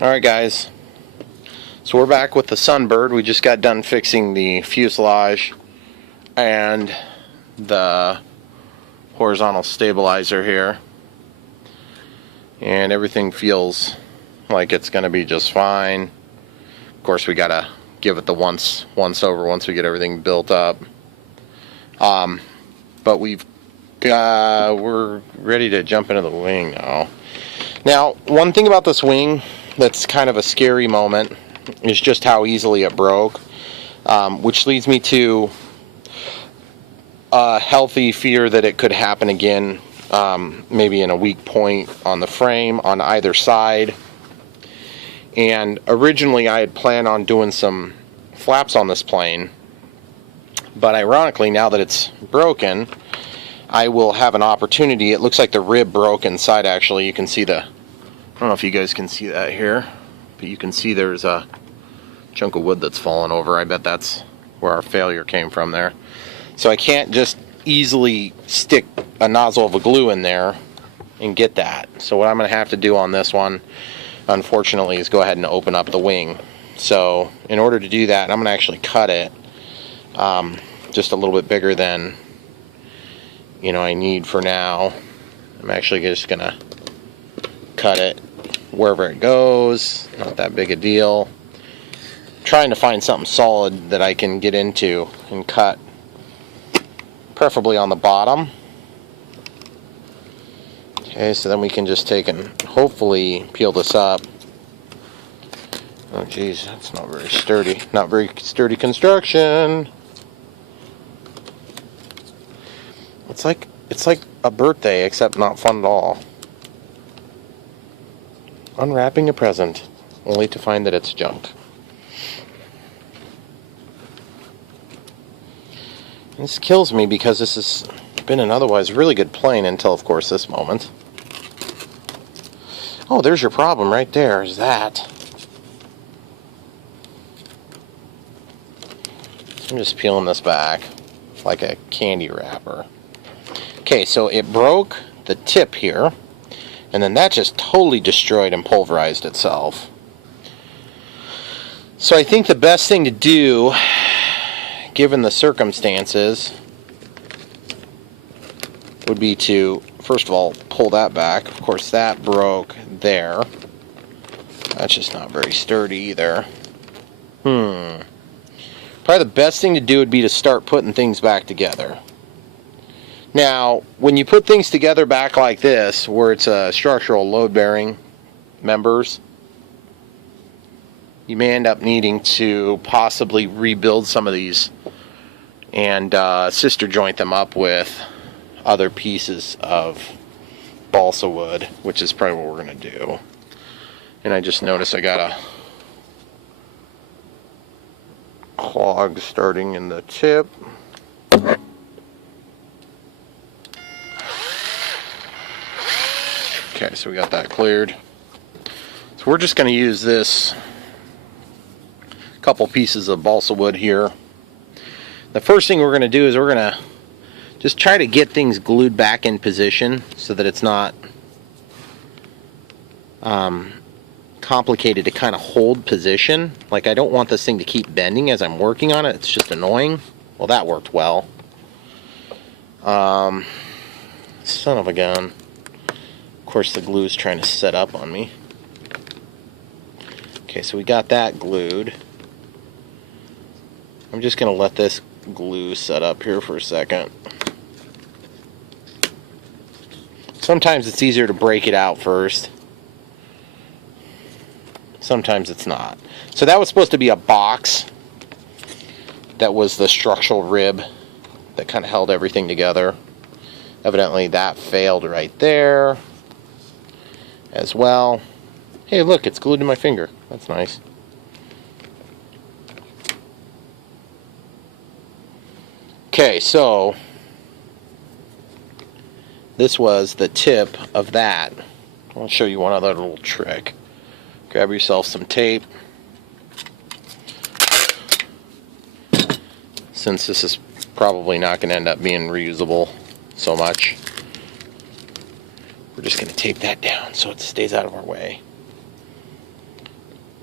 Alright guys, so we're back with the Sunbird. We just got done fixing the fuselage and the horizontal stabilizer here, and everything feels like it's going to be just fine. Of course, we gotta give it the once over once we get everything built up. But we're ready to jump into the wing now. Now, one thing about this wing that's kind of a scary moment is just how easily it broke, which leads me to a healthy fear that it could happen again, maybe in a weak point on the frame on either side. And originally I had planned on doing some flaps on this plane, but ironically, now that it's broken, I will have an opportunity. It looks like the rib broke inside. Actually, you can see I don't know if you guys can see that here, but you can see there's a chunk of wood that's fallen over. I bet that's where our failure came from there. So I can't just easily stick a nozzle of a glue in there and get that. So what I'm going to have to do on this one, unfortunately, is go ahead and open up the wing. So in order to do that, I'm going to actually cut it just a little bit bigger than I need for now. I'm actually just going to cut it wherever it goes. Not that big a deal. I'm trying to find something solid that I can get into and cut, preferably on the bottom. Okay, so then we can just take and hopefully peel this up. Oh geez, that's not very sturdy. Not very sturdy construction. It's like a birthday, except not fun at all. Unwrapping a present, only to find that it's junk. This kills me because this has been an otherwise really good plane until, of course, this moment. Oh, there's your problem right there, is that. I'm just peeling this back like a candy wrapper. Okay, so it broke the tip here, and then that just totally destroyed and pulverized itself. So I think the best thing to do, given the circumstances, would be to, first of all, pull that back. Of course, that broke there. That's just not very sturdy either. Probably the best thing to do would be to start putting things back together. Now, when you put things together back like this, where it's a structural load-bearing members, you may end up needing to possibly rebuild some of these and sister joint them up with other pieces of balsa wood, which is probably what we're going to do. And I just noticed I got a clog starting in the tip. Okay, so we got that cleared. So we're just going to use this couple pieces of balsa wood here. The first thing we're going to do is we're going to just try to get things glued back in position so that it's not complicated to kind of hold position. Like, I don't want this thing to keep bending as I'm working on it. It's just annoying. Well, that worked well. Son of a gun. Of course, the glue is trying to set up on me. Okay, so we got that glued. I'm just going to let this glue set up here for a second. Sometimes it's easier to break it out first. Sometimes it's not. So that was supposed to be a box. That was the structural rib that kind of held everything together. Evidently that failed right there as well. Hey, look, it's glued to my finger. That's nice. Okay, so this was the tip of that. I'll show you one other little trick. Grab yourself some tape. Since this is probably not going to end up being reusable so much, we're just going to tape that down so it stays out of our way.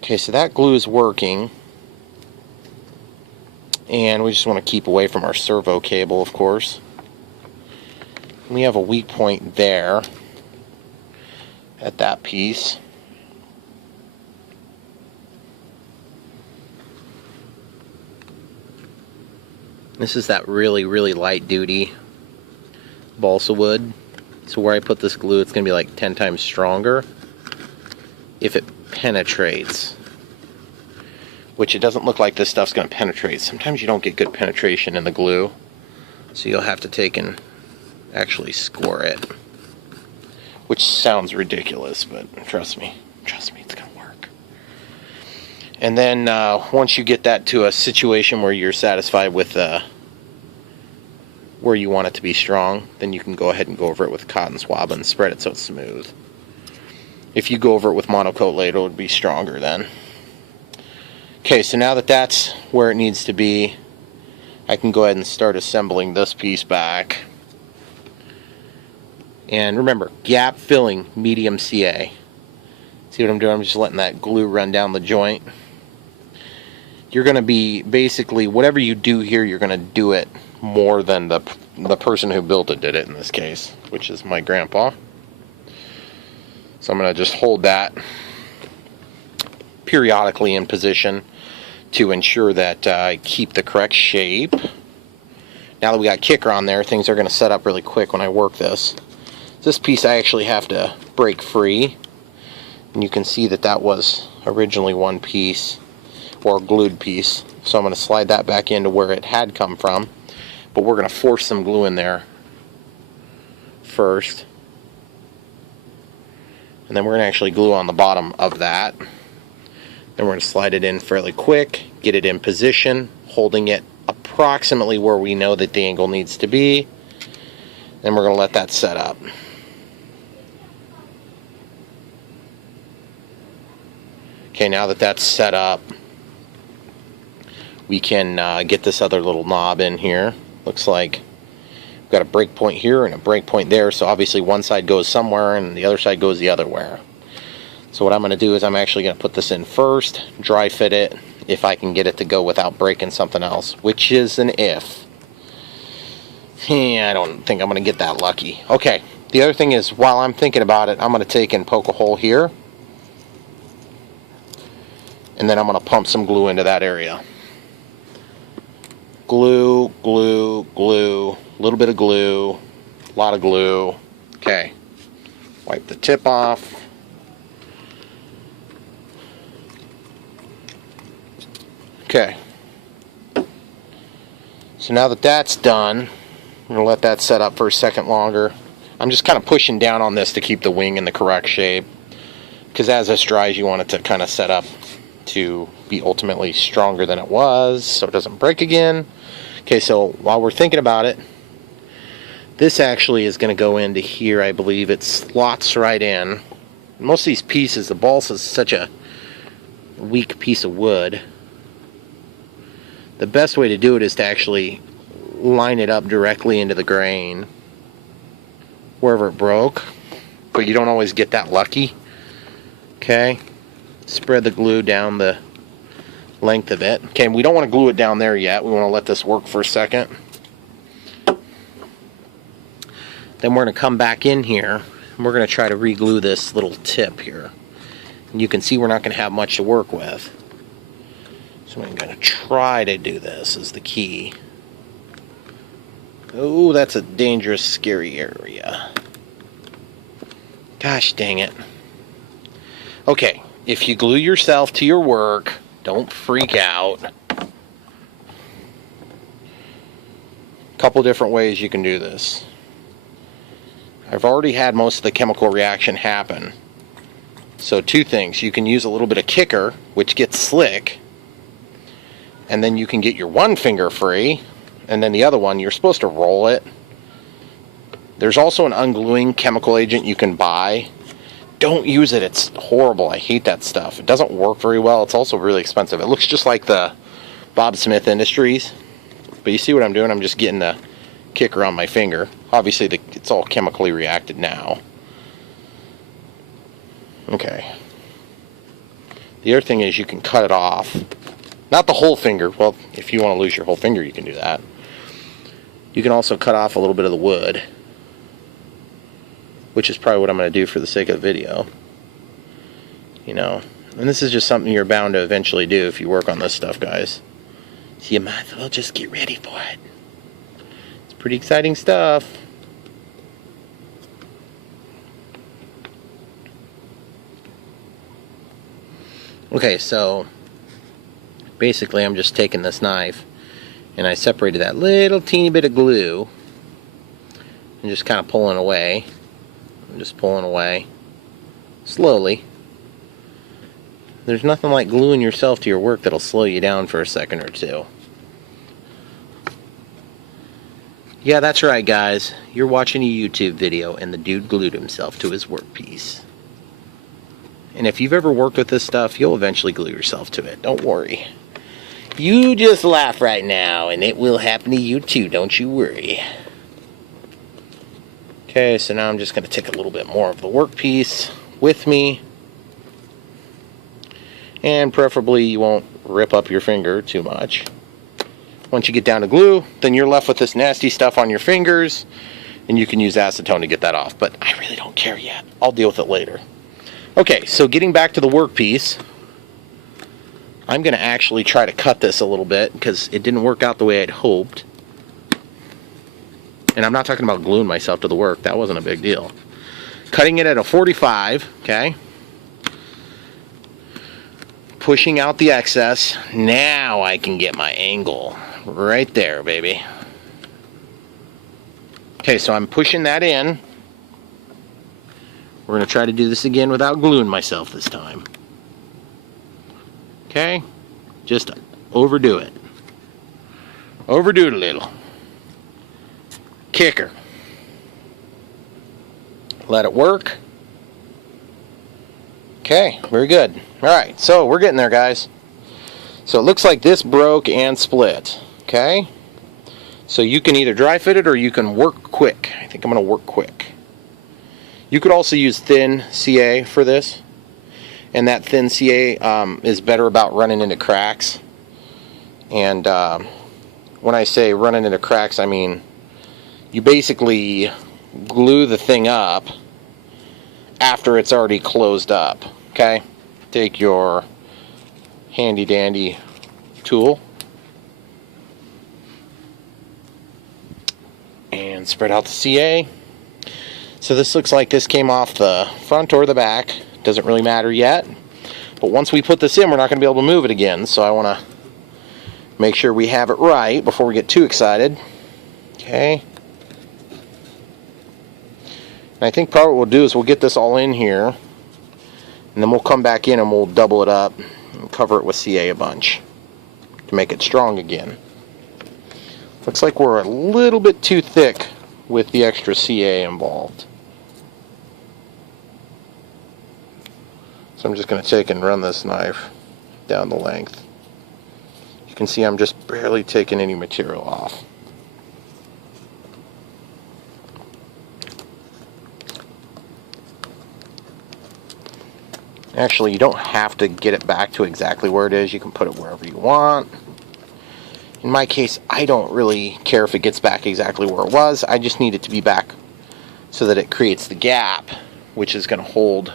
Okay, so that glue is working. And we just want to keep away from our servo cable, of course. We have a weak point there at that piece. This is that really, really light duty balsa wood. So where I put this glue, it's going to be like 10 times stronger if it penetrates. Which it doesn't look like this stuff's going to penetrate. Sometimes you don't get good penetration in the glue. So you'll have to take and actually score it. Which sounds ridiculous, but trust me, it's going to work. And then once you get that to a situation where you're satisfied with where you want it to be strong, then you can go ahead and go over it with a cotton swab and spread it so it's smooth. If you go over it with monocoat ladle, it would be stronger then. Okay, so now that that's where it needs to be, I can go ahead and start assembling this piece back. And remember, gap filling, medium CA. See what I'm doing? I'm just letting that glue run down the joint. You're going to be, basically, whatever you do here, you're going to do it more than the person who built it did it in this case, which is my grandpa. So I'm going to just hold that periodically in position to ensure that I keep the correct shape. Now that we got kicker on there, things are going to set up really quick when I work this. This piece I actually have to break free, and you can see that that was originally one piece, or a glued piece. So I'm going to slide that back into where it had come from, but we're going to force some glue in there first, and then we're going to actually glue on the bottom of that. Then we're going to slide it in fairly quick, get it in position, holding it approximately where we know that the angle needs to be. Then we're going to let that set up. Okay, now that that's set up, we can get this other little knob in here. Looks like we've got a break point here and a break point there, so obviously one side goes somewhere and the other side goes the other where. So what I'm going to do is I'm actually going to put this in first, dry fit it, if I can get it to go without breaking something else, which is an if. I don't think I'm going to get that lucky. Okay, the other thing is, while I'm thinking about it, I'm going to take and poke a hole here, and then I'm going to pump some glue into that area. Glue, glue, glue, a little bit of glue, a lot of glue. Okay, wipe the tip off. Okay, so now that that's done, I'm going to let that set up for a second longer. I'm just kind of pushing down on this to keep the wing in the correct shape, because as this dries, you want it to kind of set up to be ultimately stronger than it was, so it doesn't break again. Okay, so while we're thinking about it, this actually is going to go into here. I believe it slots right in. Most of these pieces, the balsa is such a weak piece of wood. The best way to do it is to actually line it up directly into the grain wherever it broke, but you don't always get that lucky. Okay, spread the glue down the length of it. Okay, we don't want to glue it down there yet. We want to let this work for a second. Then we're going to come back in here and we're going to try to re-glue this little tip here. And you can see we're not going to have much to work with. So I'm going to try to do this is the key. Oh, that's a dangerous, scary area. Gosh dang it. Okay, if you glue yourself to your work, don't freak out. Couple different ways you can do this. I've already had most of the chemical reaction happen. So two things. You can use a little bit of kicker, which gets slick, and then you can get your one finger free, and then the other one, you're supposed to roll it. There's also an ungluing chemical agent you can buy. Don't use it, it's horrible. I hate that stuff. It doesn't work very well. It's also really expensive. It looks just like the Bob Smith Industries. But you see what I'm doing? I'm just getting the kicker on my finger. Obviously, it's all chemically reacted now. Okay. The other thing is you can cut it off. Not the whole finger. Well, if you want to lose your whole finger, you can do that. You can also cut off a little bit of the wood, which is probably what I'm going to do for the sake of the video. You know, and this is just something you're bound to eventually do if you work on this stuff, guys. So you might as well just get ready for it. It's pretty exciting stuff. Okay, so basically I'm just taking this knife and I separated that little teeny bit of glue and just kind of pulling away. I'm just pulling away slowly. There's nothing like gluing yourself to your work that'll slow you down for a second or two. Yeah, that's right, guys. You're watching a YouTube video and the dude glued himself to his workpiece. And if you've ever worked with this stuff, you'll eventually glue yourself to it. Don't worry. You just laugh right now, and it will happen to you too. Don't you worry. Okay, so now I'm just going to take a little bit more of the workpiece with me. And preferably you won't rip up your finger too much. Once you get down to glue, then you're left with this nasty stuff on your fingers. And you can use acetone to get that off. But I really don't care yet. I'll deal with it later. Okay, so getting back to the workpiece, I'm going to actually try to cut this a little bit because it didn't work out the way I'd hoped. And I'm not talking about gluing myself to the work. That wasn't a big deal. Cutting it at a 45, okay? Pushing out the excess. Now I can get my angle. Right there, baby. Okay, so I'm pushing that in. We're going to try to do this again without gluing myself this time. Okay? Just overdo it. Overdo it a little. Kicker. Let it work. Okay, very good. Alright, so we're getting there, guys. So it looks like this broke and split. Okay? So you can either dry fit it or you can work quick. I think I'm going to work quick. You could also use thin CA for this, and that thin CA is better about running into cracks. And when I say running into cracks, I mean you basically glue the thing up after it's already closed up. Okay? Take your handy dandy tool and spread out the CA. So this looks like this came off the front or the back. Doesn't really matter yet. But once we put this in, we're not going to be able to move it again. So I want to make sure we have it right before we get too excited. Okay. And I think probably what we'll do is we'll get this all in here. And then we'll come back in and we'll double it up and cover it with CA a bunch to make it strong again. Looks like we're a little bit too thick with the extra CA involved. So I'm just going to take and run this knife down the length. You can see I'm just barely taking any material off. Actually, you don't have to get it back to exactly where it is. You can put it wherever you want. In my case, I don't really care if it gets back exactly where it was. I just need it to be back so that it creates the gap, which is going to hold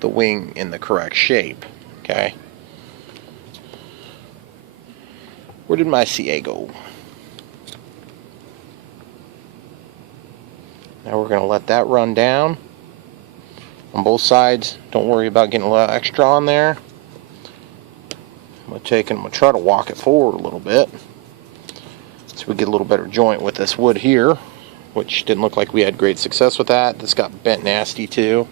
the wing in the correct shape. Okay? Where did my CA go? Now we're going to let that run down on both sides. Don't worry about getting a little extra on there. I'm going to try to walk it forward a little bit so we get a little better joint with this wood here, which didn't look like we had great success with that. This got bent nasty too.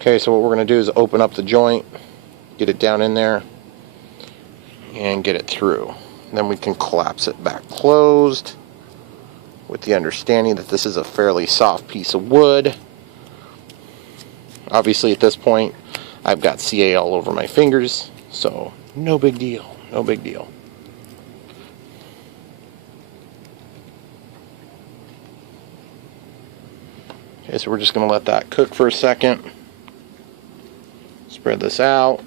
Okay, so what we're going to do is open up the joint, get it down in there, and get it through. Then we can collapse it back closed with the understanding that this is a fairly soft piece of wood. Obviously at this point I've got CA all over my fingers, so no big deal, no big deal. Okay, so we're just going to let that cook for a second. Spread this out.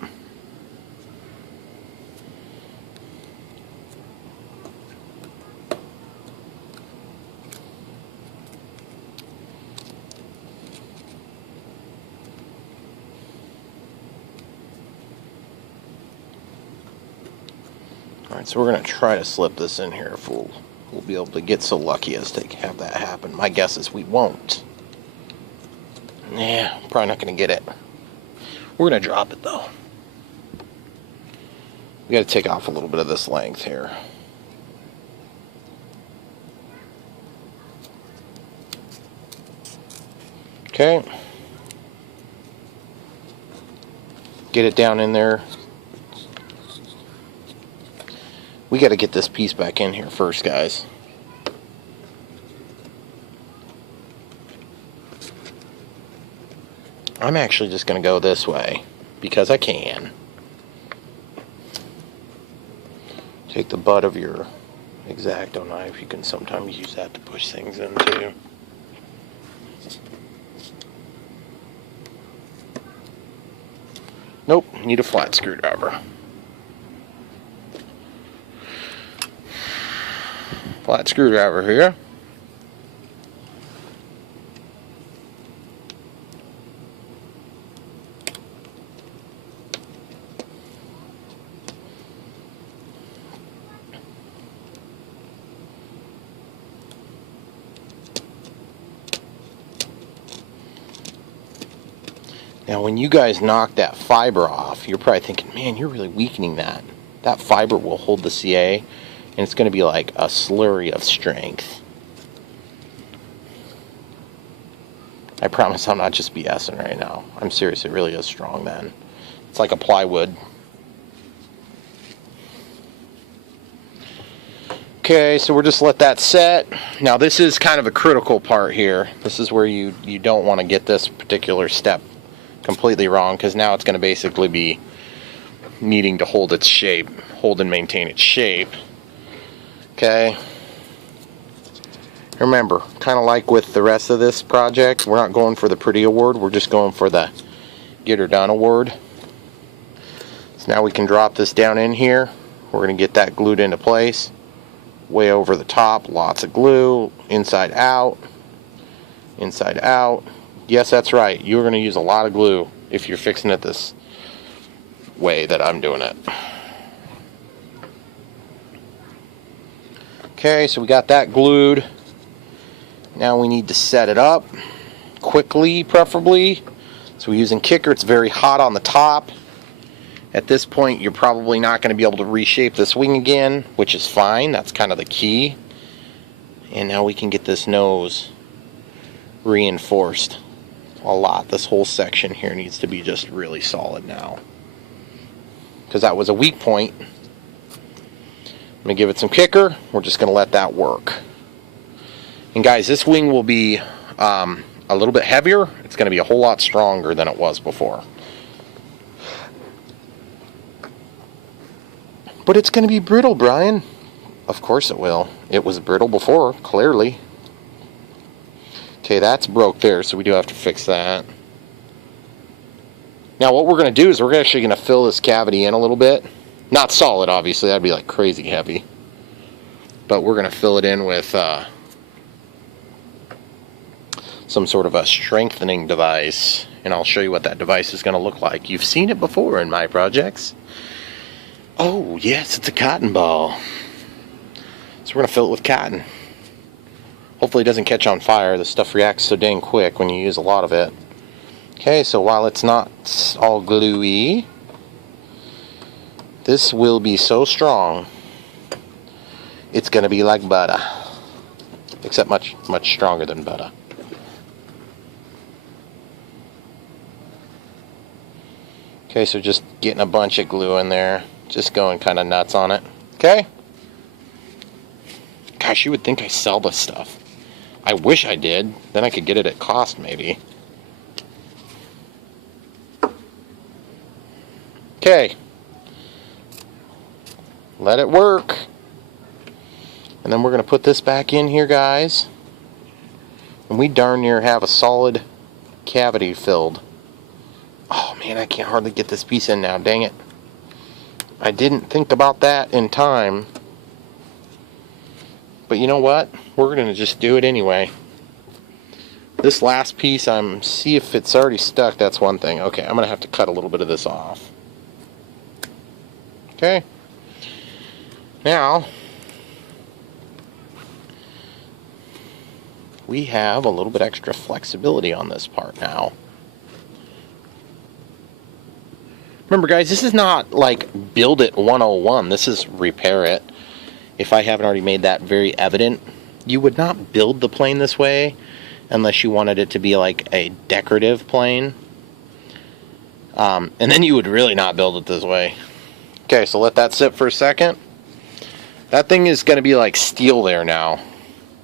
Alright, so we're going to try to slip this in here if we'll be able to get so lucky as to have that happen. My guess is we won't. Yeah, probably not going to get it. We're going to drop it though. We got to take off a little bit of this length here. Okay. Get it down in there. We got to get this piece back in here first, guys. I'm actually just going to go this way because I can. Take the butt of your X-Acto knife. You can sometimes use that to push things into. Nope, need a flat screwdriver. Flat screwdriver here. Now when you guys knock that fiber off, you're probably thinking, man, you're really weakening that. That fiber will hold the CA, and it's going to be like a slurry of strength. I promise I'm not just BSing right now. I'm serious, it really is strong, man. It's like a plywood. Okay, so we'll just let that set. Now this is kind of a critical part here. This is where you don't want to get this particular step completely wrong, because now it's going to basically be needing to hold its shape, hold and maintain its shape. Okay. Remember, kind of like with the rest of this project, we're not going for the pretty award, we're just going for the get her done award. So now we can drop this down in here. We're going to get that glued into place. Way over the top, lots of glue, inside out, inside out. Yes, that's right, you're going to use a lot of glue if you're fixing it this way that I'm doing it. Okay, so we got that glued. Now we need to set it up quickly, preferably. So we're using kicker. It's very hot on the top. At this point, you're probably not going to be able to reshape this wing again, which is fine. That's kind of the key. And now we can get this nose reinforced a lot. This whole section here needs to be just really solid now, because that was a weak point. I'm going to give it some kicker. We're just going to let that work. And guys, this wing will be a little bit heavier. It's going to be a whole lot stronger than it was before. But it's going to be brittle, Brian. Of course it will. It was brittle before, clearly. Okay, that's broke there, so we do have to fix that. Now what we're going to do is we're actually going to fill this cavity in a little bit. Not solid, obviously. That'd be like crazy heavy. But we're going to fill it in with some sort of a strengthening device. And I'll show you what that device is going to look like. You've seen it before in my projects. Oh, yes, it's a cotton ball. So we're going to fill it with cotton. Hopefully it doesn't catch on fire. This stuff reacts so dang quick when you use a lot of it. Okay, so while it's not all gluey, this will be so strong, it's going to be like butter. Except much, much stronger than butter. Okay, so just getting a bunch of glue in there. Just going kind of nuts on it. Okay? Gosh, you would think I sell this stuff. I wish I did. Then I could get it at cost, maybe. Okay. Let it work. And then we're going to put this back in here, guys. And we darn near have a solid cavity filled. Oh man, I can't hardly get this piece in now, dang it. I didn't think about that in time. But you know what? We're going to just do it anyway. This last piece, see if it's already stuck, that's one thing. Okay, I'm going to have to cut a little bit of this off. Okay. Now, we have a little bit extra flexibility on this part now. Remember guys, this is not like build it 101. This is repair it. If I haven't already made that very evident, you would not build the plane this way unless you wanted it to be like a decorative plane. And then you would really not build it this way. Okay, so let that sit for a second. That thing is going to be like steel there now.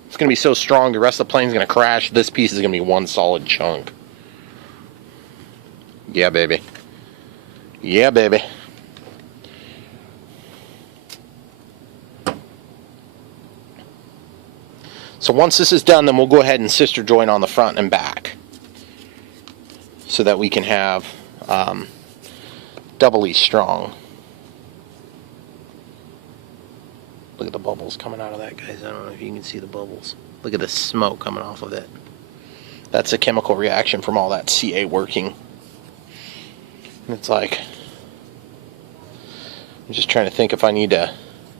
It's going to be so strong, the rest of the plane is going to crash. This piece is going to be one solid chunk. Yeah, baby. Yeah, baby. So once this is done, then we'll go ahead and sister joint on the front and back, so that we can have doubly strong. Look at the bubbles coming out of that, guys. I don't know if you can see the bubbles. Look at the smoke coming off of it. That's a chemical reaction from all that CA working. And it's like, I'm just trying to think if I'm going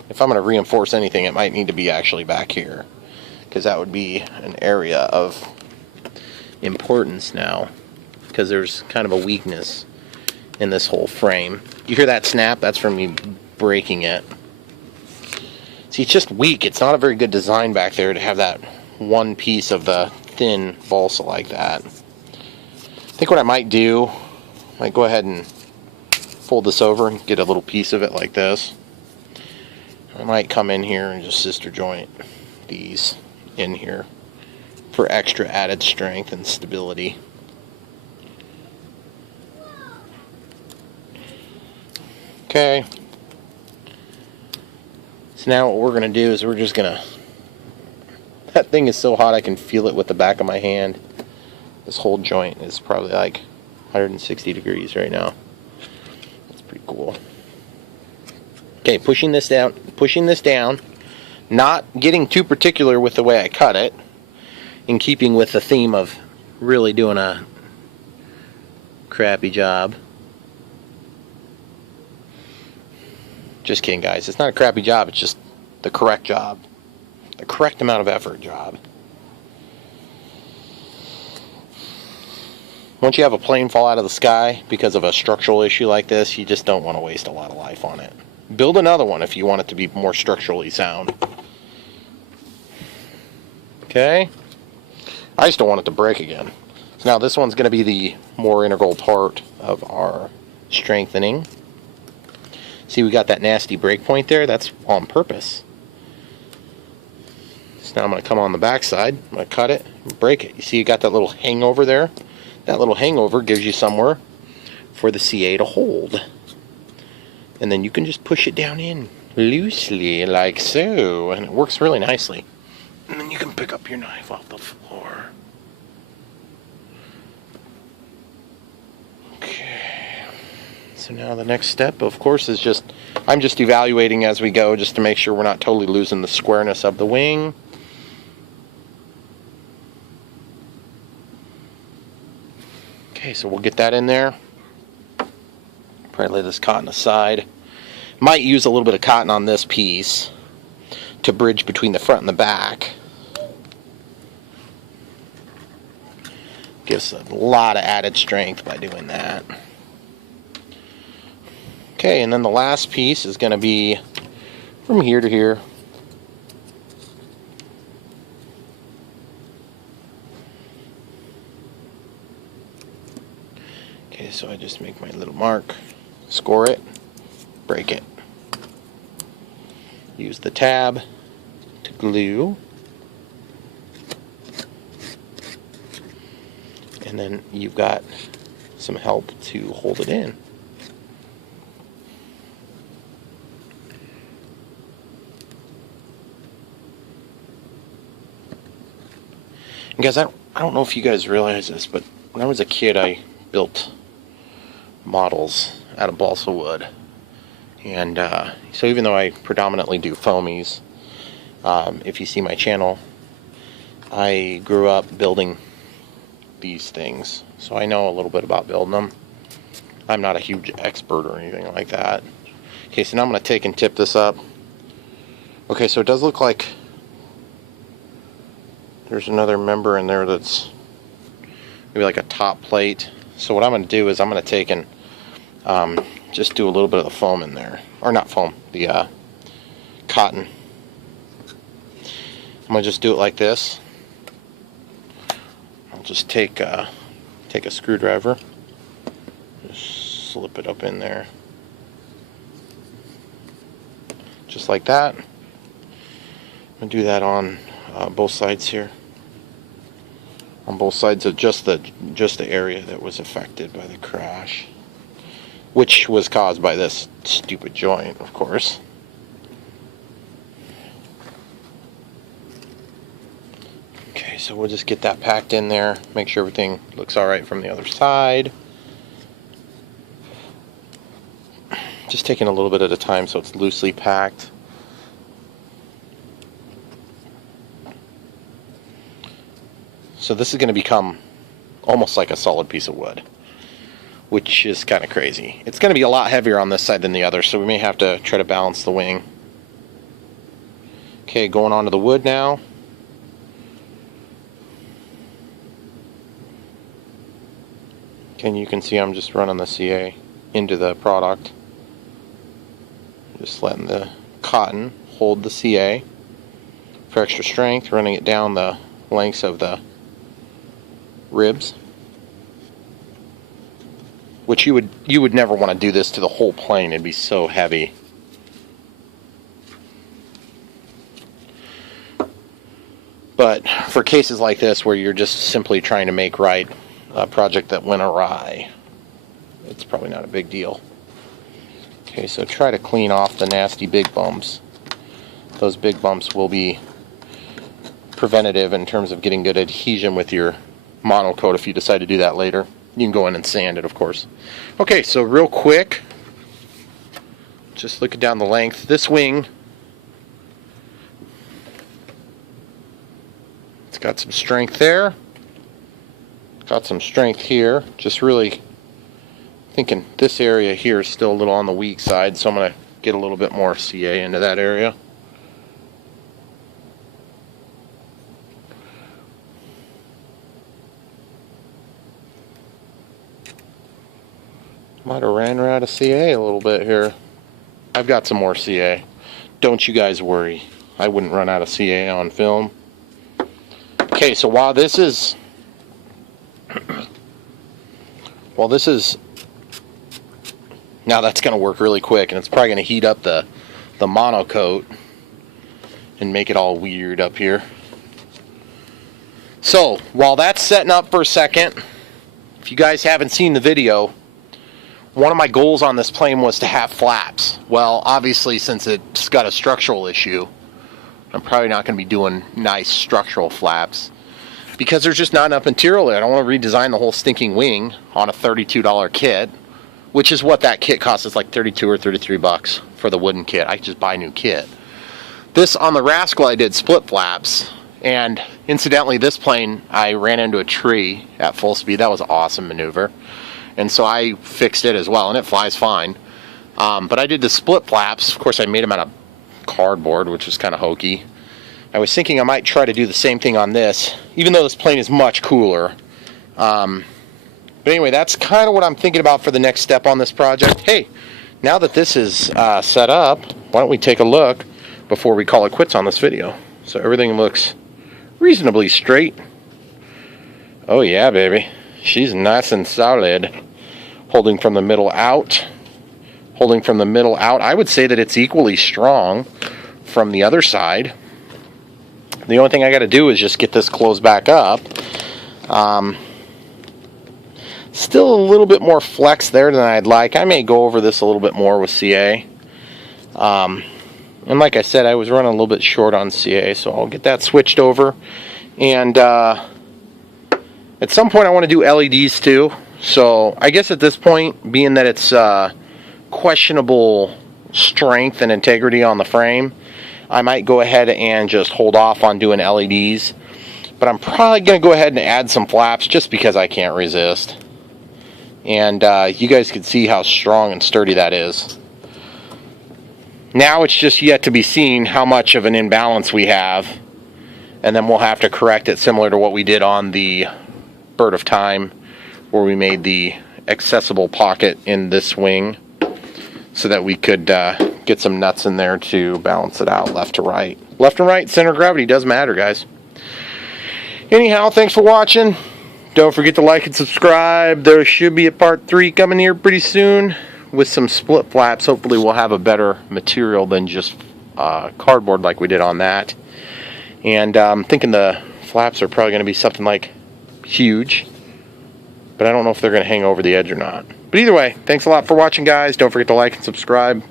to reinforce anything, it might need to be actually back here, because that would be an area of importance now, because there's kind of a weakness in this whole frame. You hear that snap? That's from me breaking it. See, it's just weak. It's not a very good design back there to have that one piece of the thin balsa like that. I think what I might do, I might go ahead and fold this over and get a little piece of it like this. I might come in here and just sister joint these in here for extra added strength and stability. Okay. So now what we're going to do is we're just going to... That thing is so hot I can feel it with the back of my hand. This whole joint is probably like 160 degrees right now. That's pretty cool. Okay, pushing this down, not getting too particular with the way I cut it, in keeping with the theme of really doing a crappy job. Just kidding, guys. It's not a crappy job, it's just the correct job. The correct amount of effort job. Once you have a plane fall out of the sky because of a structural issue like this, you just don't want to waste a lot of life on it. Build another one if you want it to be more structurally sound. Okay? I just don't want it to break again. So now this one's going to be the more integral part of our strengthening. See, we got that nasty break point there. That's on purpose. So now I'm going to come on the back side. I'm going to cut it and break it. You see you got that little hangover there? That little hangover gives you somewhere for the CA to hold. And then you can just push it down in loosely like so. And it works really nicely. And then you can pick up your knife off the floor. Okay. So now the next step, of course, is I'm just evaluating as we go just to make sure we're not totally losing the squareness of the wing. Okay, so we'll get that in there. Probably lay this cotton aside. Might use a little bit of cotton on this piece to bridge between the front and the back. Gives a lot of added strength by doing that. Okay, and then the last piece is going to be from here to here. Okay, so I just make my little mark, score it, break it. Use the tab to glue. And then you've got some help to hold it in. And guys, I don't know if you guys realize this, but when I was a kid, I built models out of balsa wood. And so even though I predominantly do foamies, if you see my channel, I grew up building these things. So I know a little bit about building them. I'm not a huge expert or anything like that. Okay, so now I'm going to take and tip this up. Okay, so it does look like there's another member in there that's maybe like a top plate. So what I'm going to do is I'm going to take and just do a little bit of the foam in there. Or not foam, the cotton. I'm going to just do it like this. I'll just take a screwdriver, just slip it up in there, just like that. I'm going to do that on both sides here, on both sides of just the area that was affected by the crash, which was caused by this stupid joint, of course. Okay, so we'll just get that packed in there, make sure everything looks alright from the other side. Just taking a little bit at a time so it's loosely packed. So this is going to become almost like a solid piece of wood, which is kind of crazy. It's going to be a lot heavier on this side than the other, so we may have to try to balance the wing. Okay, going on to the wood now. Okay, and you can see I'm just running the CA into the product. Just letting the cotton hold the CA for extra strength, running it down the lengths of the ribs. Which you would never want to do this to the whole plane, it'd be so heavy. But for cases like this where you're just simply trying to make right a project that went awry, it's probably not a big deal. Okay, so try to clean off the nasty big bumps. Those big bumps will be preventative in terms of getting good adhesion with your monocoat if you decide to do that later. You can go in and sand it, of course. Okay, so real quick, just looking down the length. This wing, it's got some strength there. Got some strength here. Just really thinking this area here is still a little on the weak side, so I'm going to get a little bit more CA into that area. Might have ran out of CA a little bit here. I've got some more CA. Don't you guys worry. I wouldn't run out of CA on film. Okay, so while this is now that's going to work really quick, and it's probably going to heat up the monocoat and make it all weird up here. So while that's setting up for a second, if you guys haven't seen the video, one of my goals on this plane was to have flaps. Well, obviously, since it's got a structural issue, I'm probably not going to be doing nice structural flaps because there's just not enough material there. I don't want to redesign the whole stinking wing on a $32 kit, which is what that kit costs. It's like 32 or 33 bucks for the wooden kit. I just buy a new kit. This, on the Rascal, I did split flaps, and incidentally, this plane, I ran into a tree at full speed. That was an awesome maneuver. And so I fixed it as well, and it flies fine. But I did the split flaps. Of course, I made them out of cardboard, which was kind of hokey. I was thinking I might try to do the same thing on this, even though this plane is much cooler. But anyway, that's kind of what I'm thinking about for the next step on this project. Hey, now that this is set up, why don't we take a look before we call it quits on this video. So everything looks reasonably straight. Oh yeah, baby. She's nice and solid. Holding from the middle out. Holding from the middle out. I would say that it's equally strong from the other side. The only thing I got to do is just get this closed back up. Still a little bit more flex there than I'd like. I may go over this a little bit more with CA. And like I said, I was running a little bit short on CA, so I'll get that switched over. And At some point I want to do LEDs too. So I guess at this point, being that it's questionable strength and integrity on the frame, I might go ahead and just hold off on doing LEDs. But I'm probably going to go ahead and add some flaps just because I can't resist. And you guys can see how strong and sturdy that is. Now it's just yet to be seen how much of an imbalance we have. And then we'll have to correct it, similar to what we did on the Bird of Time, where we made the accessible pocket in this wing so that we could get some nuts in there to balance it out left to right. Left and right center of gravity does matter, guys. Anyhow, thanks for watching. Don't forget to like and subscribe. There should be a part 3 coming here pretty soon with some split flaps. Hopefully we'll have a better material than just cardboard like we did on that. And I'm thinking the flaps are probably going to be something like huge, but I don't know if they're going to hang over the edge or not. But either way, thanks a lot for watching, guys. Don't forget to like and subscribe.